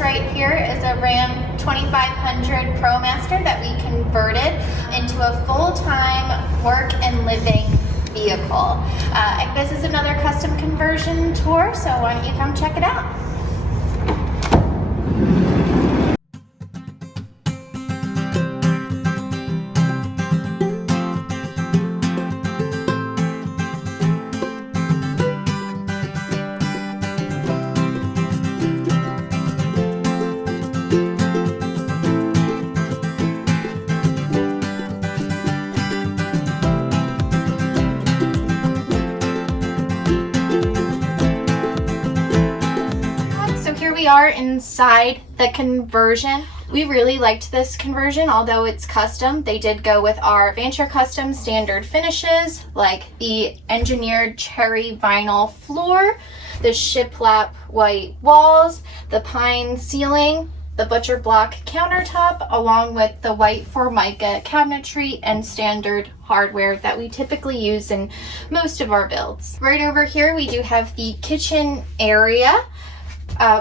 right here is a Ram 2500 ProMaster that we converted into a full-time work and living vehicle. And this is another custom conversion tour, so why don't you come check it out? We are inside the conversion. We really liked this conversion, although it's custom. They did go with our Vanlife custom standard finishes, like the engineered cherry vinyl floor, the shiplap white walls, the pine ceiling, the butcher block countertop, along with the white Formica cabinetry and standard hardware that we typically use in most of our builds. Right over here we do have the kitchen area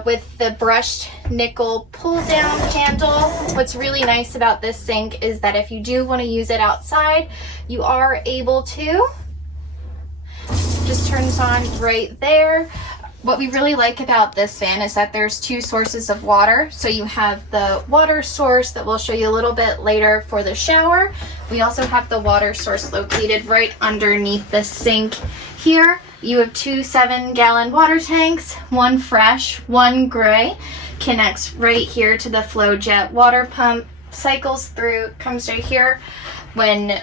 with the brushed nickel pull down handle. What's really nice about this sink is that if you do want to use it outside, you are able to. Just turns on right there. What we really like about this fan is that there's two sources of water. So you have the water source that we'll show you a little bit later for the shower. We also have the water source located right underneath the sink here. You have two 7-gallon water tanks, one fresh, one gray, connects right here to the flow jet water pump, cycles through, comes right here. When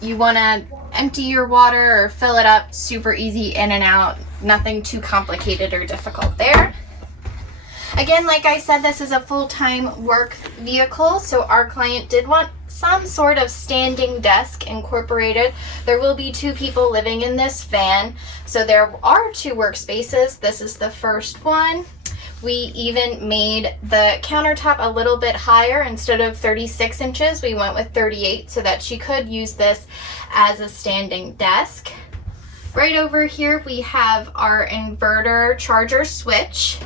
you want to empty your water or fill it up, super easy in and out, nothing too complicated or difficult there. Again, like I said, this is a full-time work vehicle, so our client did want some sort of standing desk incorporated. There will be 2 people living in this van, so there are 2 workspaces. This is the first one. We even made the countertop a little bit higher. Instead of 36 inches, we went with 38 so that she could use this as a standing desk. Right over here, we have our inverter charger switch,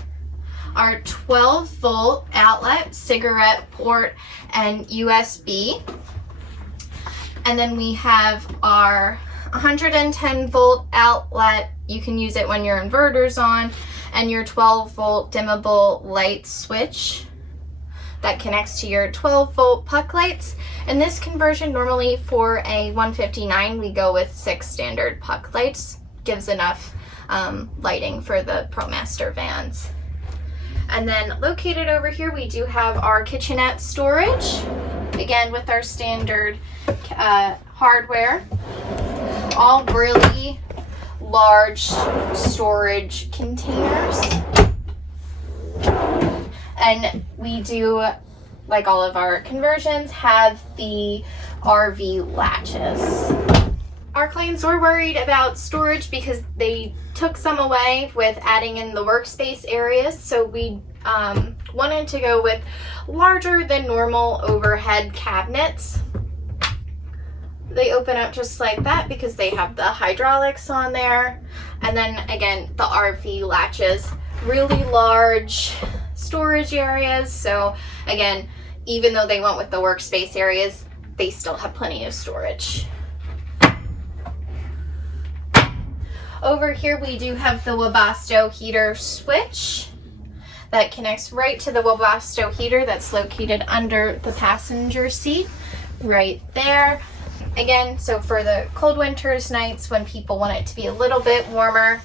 our 12-volt outlet, cigarette port, and USB. And then we have our 110-volt outlet. You can use it when your inverter's on, and your 12-volt dimmable light switch that connects to your 12-volt puck lights. In this conversion, normally for a 159, we go with 6 standard puck lights. Gives enough lighting for the ProMaster vans. And then located over here, we do have our kitchenette storage, again with our standard hardware. All really large storage containers. And we do, like all of our conversions, have the RV latches. Our clients were worried about storage because they took some away with adding in the workspace areas, so we wanted to go with larger than normal overhead cabinets. They open up just like that because they have the hydraulics on there. And then again, the RV latches, really large storage areas. So again, even though they went with the workspace areas, they still have plenty of storage. Over here, we do have the Webasto heater switch that connects right to the Webasto heater that's located under the passenger seat, right there. Again, so for the cold winters nights when people want it to be a little bit warmer,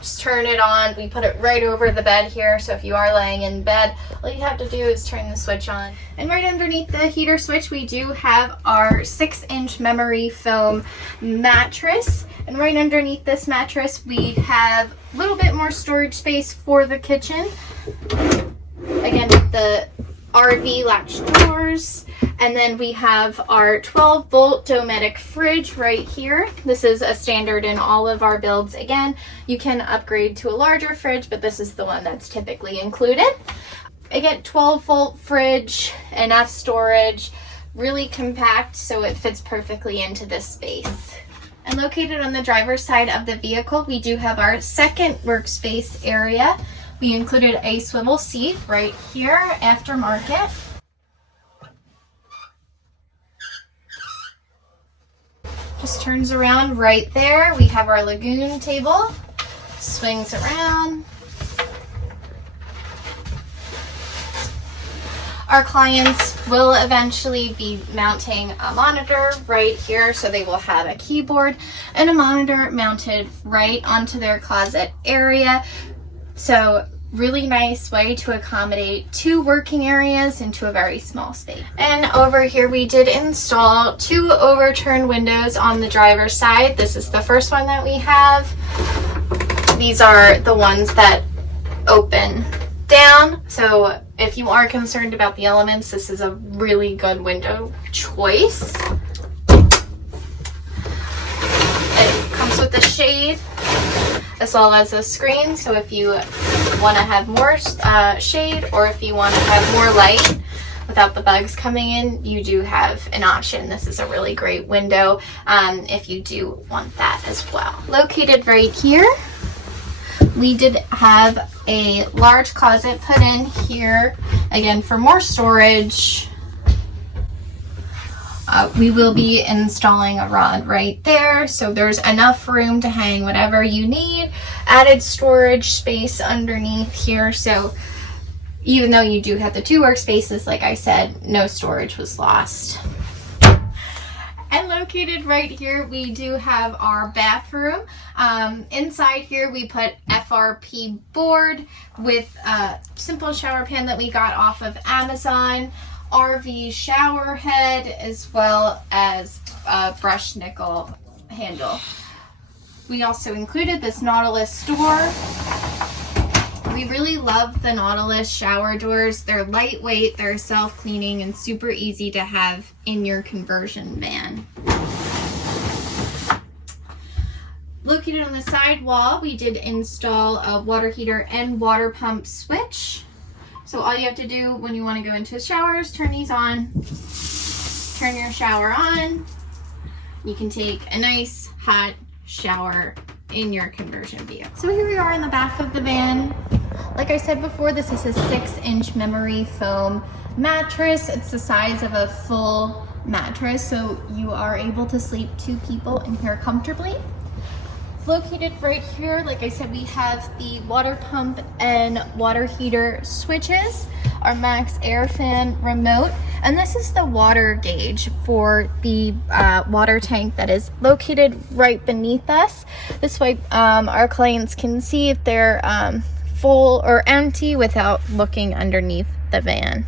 just turn it on. We put it right over the bed here, so if you are laying in bed, all you have to do is turn the switch on. And right underneath the heater switch, we do have our 6-inch memory foam mattress. And right underneath this mattress, we have a little bit more storage space for the kitchen. Again, the RV latch doors. And then we have our 12-volt Dometic fridge right here. This is a standard in all of our builds. Again, you can upgrade to a larger fridge, but this is the one that's typically included. Again, 12-volt fridge, enough storage, really compact, so it fits perfectly into this space. And located on the driver's side of the vehicle, we do have our second workspace area We included a swivel seat right here, aftermarket. Just turns around right there. We have our Lagun table, swings around. Our clients will eventually be mounting a monitor right here, so they will have a keyboard and a monitor mounted right onto their closet area. So really nice way to accommodate 2 working areas into a very small space. And over here we did install 2 overturn windows on the driver's side. This is the first one that we have. These are the ones that open down, so if you are concerned about the elements, this is a really good window choice. It comes with a shade as well as a screen, so if you want to have more shade, or if you want to have more light without the bugs coming in, you do have an option. This is a really great window if you do want that as well. Located right here, we did have a large closet put in here, again for more storage. We will be installing a rod right there, so there's enough room to hang whatever you need. Added storage space underneath here, so even though you do have the 2 workspaces, like I said, no storage was lost. And located right here, we do have our bathroom. Inside here, we put FRP board with a simple shower pan that we got off of Amazon, RV shower head, as well as a brush nickel handle. We also included this Nautilus door. We really love the Nautilus shower doors. They're lightweight, they're self-cleaning, and super easy to have in your conversion van. Located on the side wall, we did install a water heater and water pump switch. So all you have to do when you want to go into showers, turn these on, turn your shower on. You can take a nice hot shower in your conversion vehicle. So here we are in the back of the van. Like I said before, this is a 6-inch memory foam mattress. It's the size of a full mattress, so you are able to sleep 2 people in here comfortably. Located right here, like I said, we have the water pump and water heater switches, our max air fan remote, and this is the water gauge for the water tank that is located right beneath us. This way our clients can see if they're full or empty without looking underneath the van.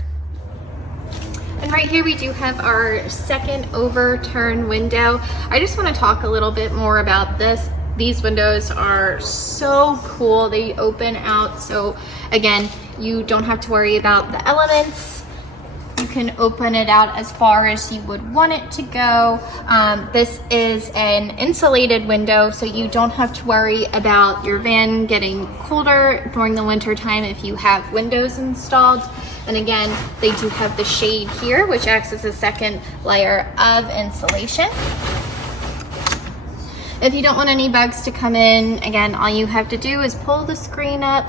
And right here we do have our second overturn window. I just want to talk a little bit more about this. These windows are so cool. They open out, so again, you don't have to worry about the elements. You can open it out as far as you would want it to go. This is an insulated window, so you don't have to worry about your van getting colder during the winter time if you have windows installed. And again, they do have the shade here, which acts as a second layer of insulation. If you don't want any bugs to come in, again, all you have to do is pull the screen up.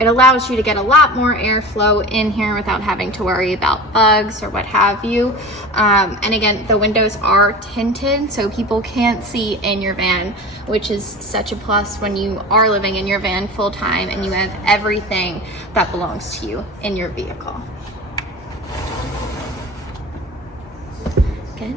It allows you to get a lot more airflow in here without having to worry about bugs or what have you. And again, the windows are tinted, so people can't see in your van, which is such a plus when you are living in your van full time and you have everything that belongs to you in your vehicle. Good?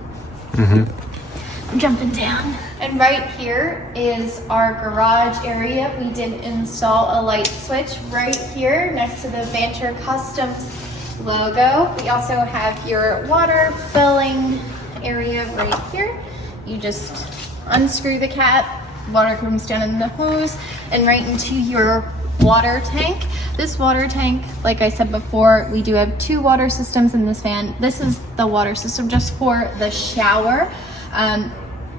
I'm jumping down. And right here is our garage area. We did install a light switch right here next to the Vanlife Customs logo. We also have your water filling area right here. You just unscrew the cap, water comes down in the hose and right into your water tank. This water tank, like I said before, we do have 2 water systems in this van. This is the water system just for the shower.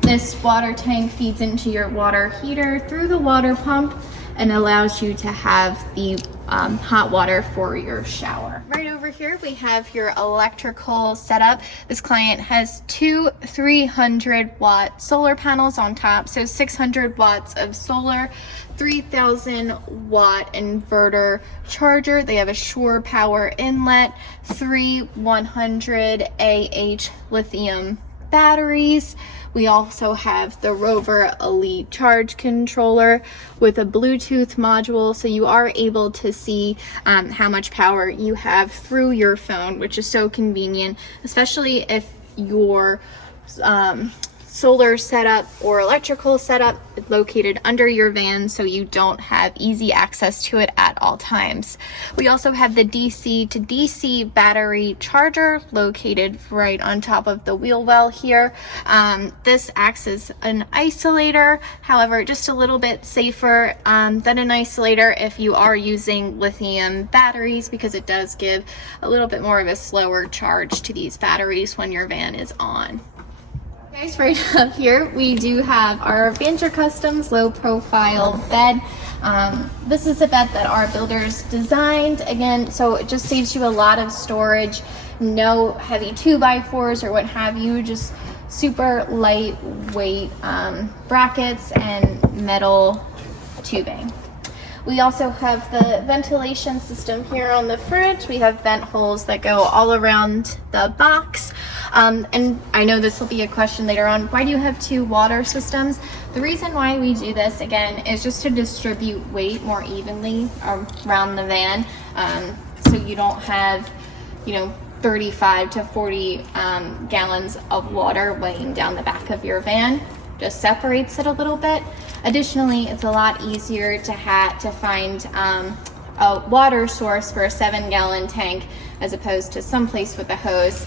This water tank feeds into your water heater through the water pump and allows you to have the hot water for your shower. Right over here we have your electrical setup. This client has two 300-watt solar panels on top, so 600 watts of solar, 3,000-watt inverter charger. They have a shore power inlet, 3 100 AH lithium batteries. We also have the Rover Elite charge controller with a Bluetooth module, so you are able to see how much power you have through your phone, which is so convenient, especially if your solar setup or electrical setup is located under your van, so you don't have easy access to it at all times. We also have the DC to DC battery charger located right on top of the wheel well here. This acts as an isolator, however, just a little bit safer than an isolator if you are using lithium batteries, because it does give a little bit more of a slower charge to these batteries when your van is on. Guys, right up here we do have our Vanlife Customs low profile bed. This is a bed that our builders designed, again, so it just saves you a lot of storage, no heavy 2x4s or what have you, just super lightweight brackets and metal tubing. We also have the ventilation system here on the fridge. We have vent holes that go all around the box. And I know this will be a question later on. Why do you have two water systems? The reason why we do this, again, is just to distribute weight more evenly around the van. So you don't have, 35 to 40 gallons of water weighing down the back of your van. Just separates it a little bit. Additionally, it's a lot easier to find a water source for a 7-gallon tank as opposed to someplace with a hose.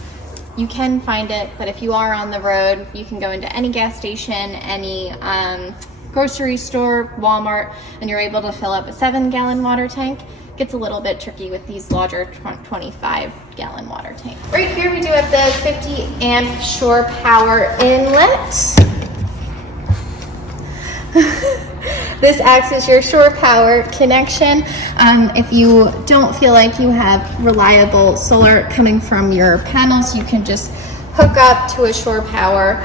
You can find it, but if you are on the road, you can go into any gas station, any grocery store, Walmart, and you're able to fill up a 7-gallon water tank. It gets a little bit tricky with these larger 25-gallon water tanks. Right here we do have the 50 amp shore power inlet. This acts as your shore power connection. If you don't feel like you have reliable solar coming from your panels, you can just hook up to a shore power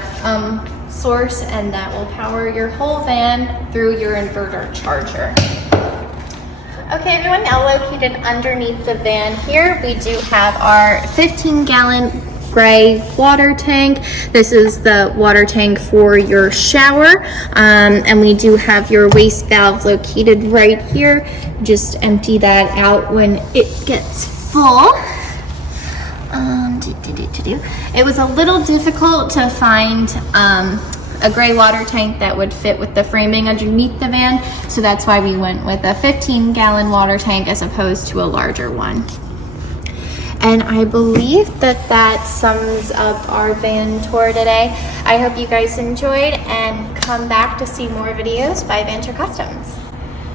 source, and that will power your whole van through your inverter charger. Okay, everyone, now located underneath the van here, we do have our 15-gallon gray water tank. This is the water tank for your shower, and we do have your waste valve located right here. Just empty that out when it gets full. It was a little difficult to find a gray water tank that would fit with the framing underneath the van, so that's why we went with a 15-gallon water tank as opposed to a larger one. And I believe that sums up our van tour today. I hope you guys enjoyed, and come back to see more videos by Vanlife Customs.